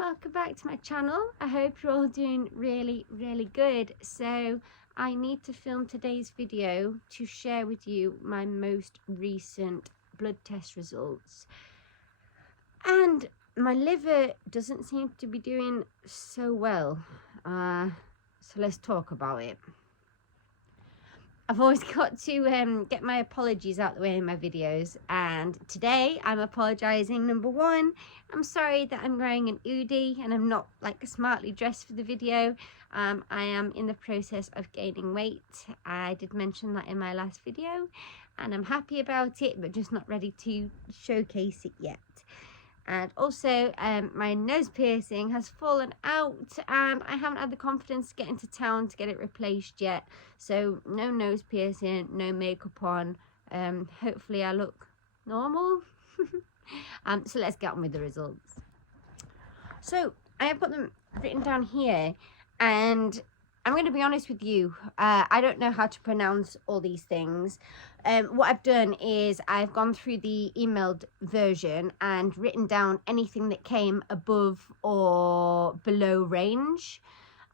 welcome back to my channel. I hope you're all doing really good. So I need to film today's video to share with you my most recent blood test results, and my liver doesn't seem to be doing so well, so let's talk about it. I've always got to get my apologies out the way in my videos, and today I'm apologising. Number one, I'm sorry that I'm wearing an hoodie and I'm not like smartly dressed for the video. I am in the process of gaining weight. I did mention that in my last video and I'm happy about it, but just not ready to showcase it yet. And also my nose piercing has fallen out and I haven't had the confidence to get into town to get it replaced yet. So no nose piercing, no makeup on. Hopefully I look normal. So let's get on with the results. So I have got them written down here, and I'm going to be honest with you, I don't know how to pronounce all these things. What I've done is I've gone through the emailed version and written down anything that came above or below range.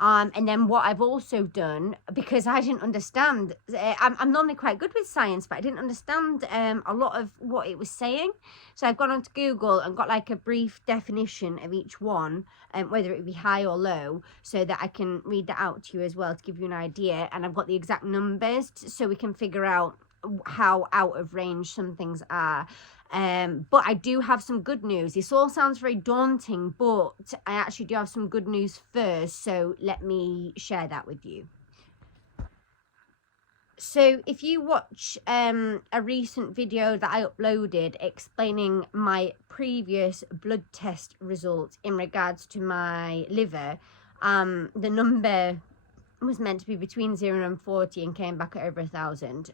And then what I've also done, because I didn't understand, I'm normally quite good with science, but I didn't understand a lot of what it was saying. So I've gone onto Google and got like a brief definition of each one, whether it be high or low, so that I can read that out to you as well to give you an idea. And I've got the exact numbers so we can figure out how out of range some things are. But I do have some good news. This all sounds very daunting, but I actually do have some good news first, so let me share that with you. So if you watch a recent video that I uploaded explaining my previous blood test results in regards to my liver, the number was meant to be between 0 and 40 and came back at over 1,000.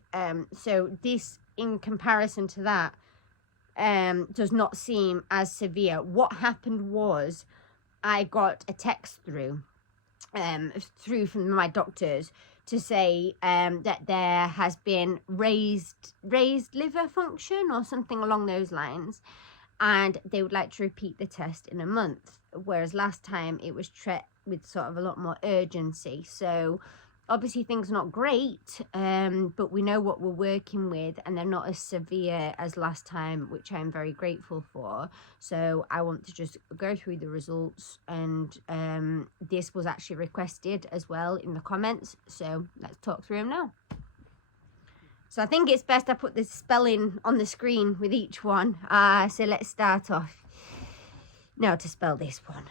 So this, in comparison to that, does not seem as severe. What happened was I got a text through from my doctors to say that there has been raised liver function or something along those lines, and they would like to repeat the test in a month, whereas last time it was treated with sort of a lot more urgency. So obviously things are not great, but we know what we're working with and they're not as severe as last time, which I'm very grateful for. So I want to just go through the results, and this was actually requested as well in the comments, so let's talk through them now. So I think it's best I put the spelling on the screen with each one. So let's start off. Now to spell this one,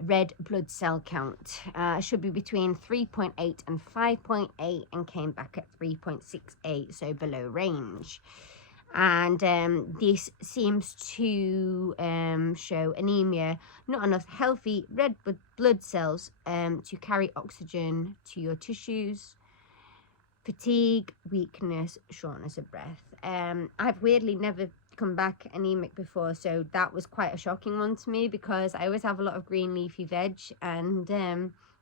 red blood cell count should be between 3.8 and 5.8 and came back at 3.68, so below range. And this seems to show anemia, not enough healthy red blood cells to carry oxygen to your tissues, fatigue, weakness, shortness of breath. I've weirdly never come back anemic before, so that was quite a shocking one to me, because I always have a lot of green leafy veg, and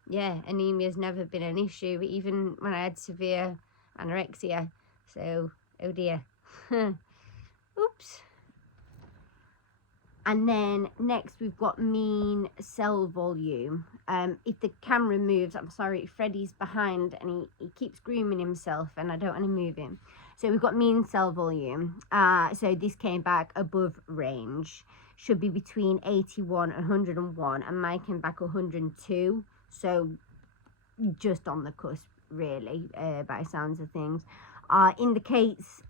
yeah, anemia has never been an issue, even when I had severe anorexia. So oh dear. Oops. And then next we've got mean cell volume. If the camera moves, I'm sorry, Freddie's behind and he keeps grooming himself and I don't want to move him. So we've got mean cell volume. So this came back above range. Should be between 81 and 101, and mine came back 102. So just on the cusp, really, by sounds of things. Indicates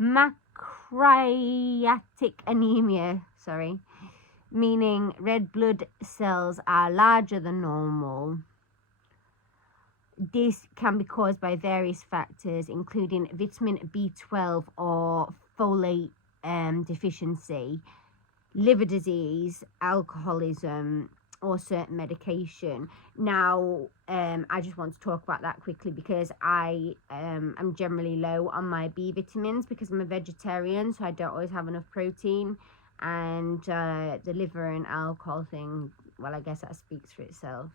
macrocytic anemia, sorry, meaning red blood cells are larger than normal. This can be caused by various factors, including vitamin B12 or folate deficiency, liver disease, alcoholism, or certain medication. Now, I just want to talk about that quickly, because I am generally low on my B vitamins because I'm a vegetarian, so I don't always have enough protein. And the liver and alcohol thing, well, I guess that speaks for itself.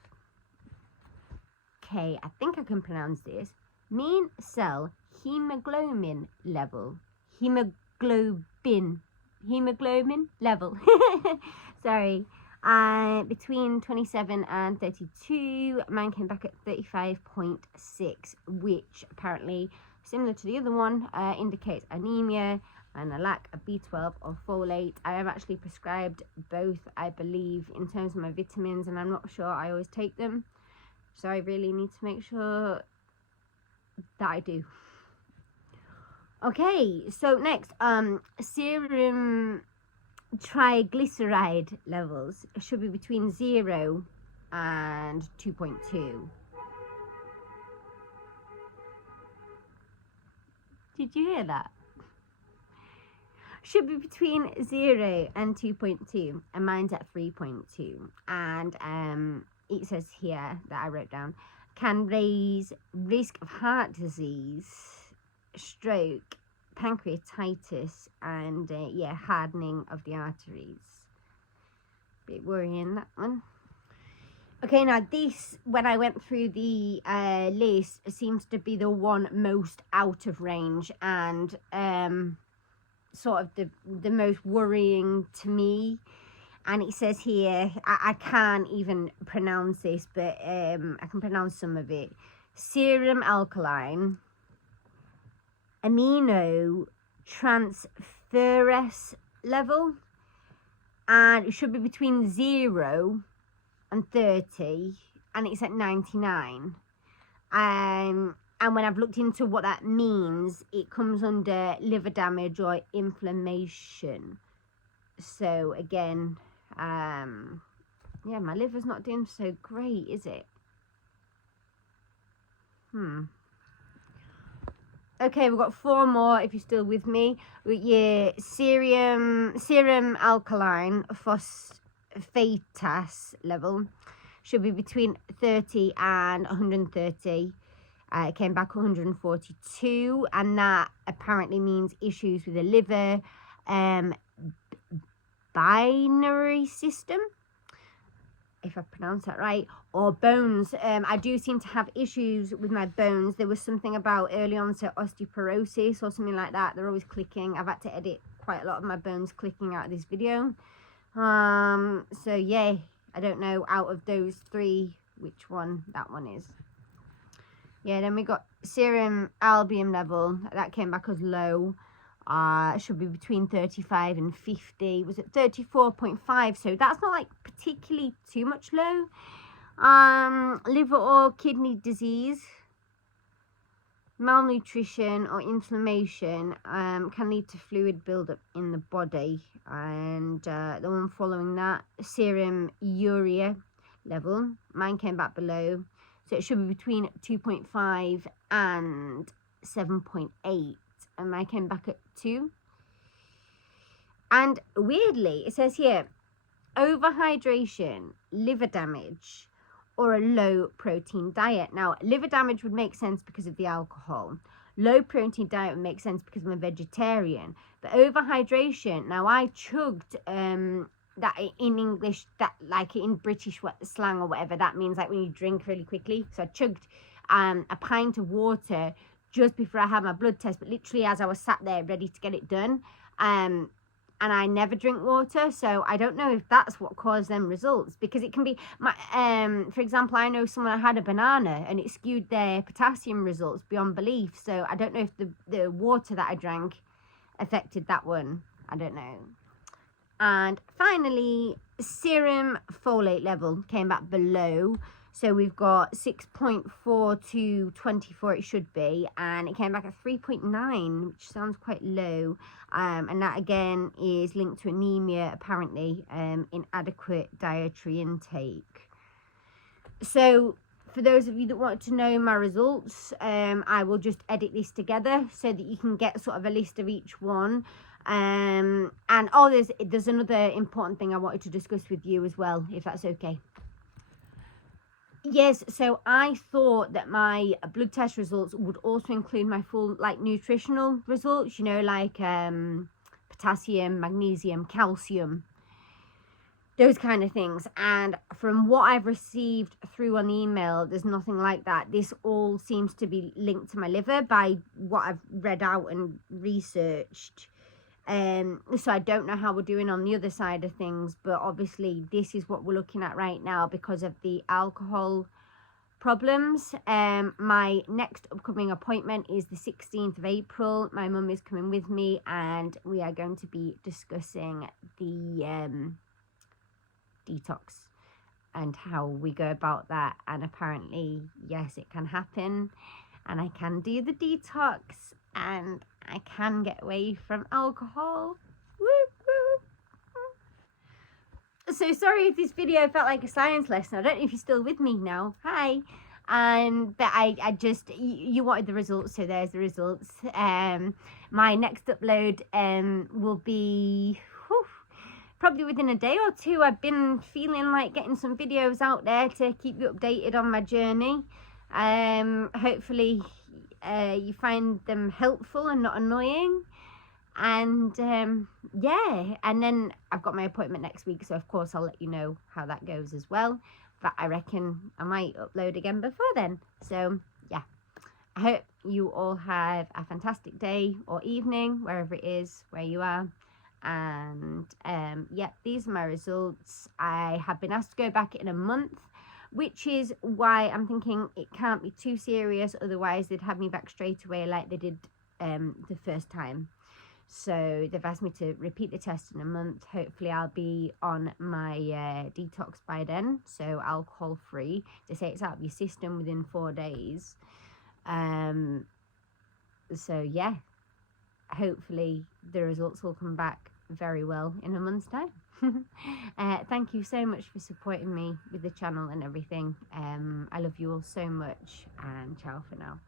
Okay, I think I can pronounce this. Mean cell hemoglobin level. Hemoglobin hemoglobin level. Sorry. Between 27 and 32, mine came back at 35.6, which apparently, similar to the other one, indicates anemia and a lack of B12 or folate. I am actually prescribed both, I believe, in terms of my vitamins, and I'm not sure I always take them. So I really need to make sure that I do. Okay, so next, serum triglyceride levels should be between 0 and 2.2. Did you hear that? Should be between 0 and 2.2, and mine's at 3.2. And it says here that I wrote down, can raise risk of heart disease, stroke, pancreatitis, and yeah, hardening of the arteries. Bit worrying, that one. Okay, now this, when I went through the list, seems to be the one most out of range and sort of the most worrying to me. And it says here, I can't even pronounce this, but I can pronounce some of it. Serum alkaline aminotransferase level, and it should be between 0 and 30, and it's at 99. And when I've looked into what that means, it comes under liver damage or inflammation. So again, yeah, my liver's not doing so great, is it? Okay, we've got 4 more if you're still with me. Yeah, serum alkaline phosphatase level should be between 30 and 130. It came back 142, and that apparently means issues with the liver, binary system, if I pronounce that right, or bones. I do seem to have issues with my bones. There was something about early onset osteoporosis or something like that. They're always clicking. I've had to edit quite a lot of my bones clicking out of this video. So yeah, I don't know out of those 3 which one that one is. Yeah, then we got serum albumin level. That came back as low. Should be between 35 and 50. Was at 34.5, so that's not like particularly too much low. Liver or kidney disease, malnutrition or inflammation can lead to fluid buildup in the body. And the one following that, serum urea level, mine came back below, so it should be between 2.5 and 7.8. And I came back at 2. And weirdly, it says here, overhydration, liver damage, or a low protein diet. Now, liver damage would make sense because of the alcohol. Low protein diet would make sense because I'm a vegetarian. But overhydration, now I chugged that in English, that like in British slang or whatever, that means like when you drink really quickly. So I chugged a pint of water just before I had my blood test, but literally as I was sat there ready to get it done. And I never drink water, so I don't know if that's what caused them results, because it can be, for example, I know someone had a banana and it skewed their potassium results beyond belief, so I don't know if the water that I drank affected that one. I don't know. And finally, serum folate level came back below. So we've got 6.4 to 24 it should be, and it came back at 3.9, which sounds quite low. And that again is linked to anemia, apparently, inadequate dietary intake. So for those of you that want to know my results, I will just edit this together so that you can get sort of a list of each one. And oh, there's another important thing I wanted to discuss with you as well, if that's okay. Yes, so I thought that my blood test results would also include my full like nutritional results, you know, like potassium, magnesium, calcium, those kind of things. And from what I've received through on the email, there's nothing like that. This all seems to be linked to my liver by what I've read out and researched. So I don't know how we're doing on the other side of things, but obviously this is what we're looking at right now because of the alcohol problems. My next upcoming appointment is the 16th of April. My mum is coming with me and we are going to be discussing the detox and how we go about that. And apparently, yes, it can happen and I can do the detox and I can get away from alcohol. Woo, woo. So sorry if this video felt like a science lesson. I don't know if you're still with me now. Hi. But I just, you wanted the results, so there's the results. My next upload will be probably within a day or two. I've been feeling like getting some videos out there to keep you updated on my journey. Hopefully you find them helpful and not annoying. And yeah, and then I've got my appointment next week, so of course I'll let you know how that goes as well. But I reckon I might upload again before then. So yeah, I hope you all have a fantastic day or evening, wherever it is where you are. And yeah, these are my results. I have been asked to go back in a month, which is why I'm thinking it can't be too serious, otherwise they'd have me back straight away like they did the first time. So they've asked me to repeat the test in a month. Hopefully I'll be on my detox by then, so alcohol free. They say it's out of your system within 4 days. So yeah, hopefully the results will come back very well in a month's time. Thank you so much for supporting me with the channel and everything. I love you all so much, and ciao for now.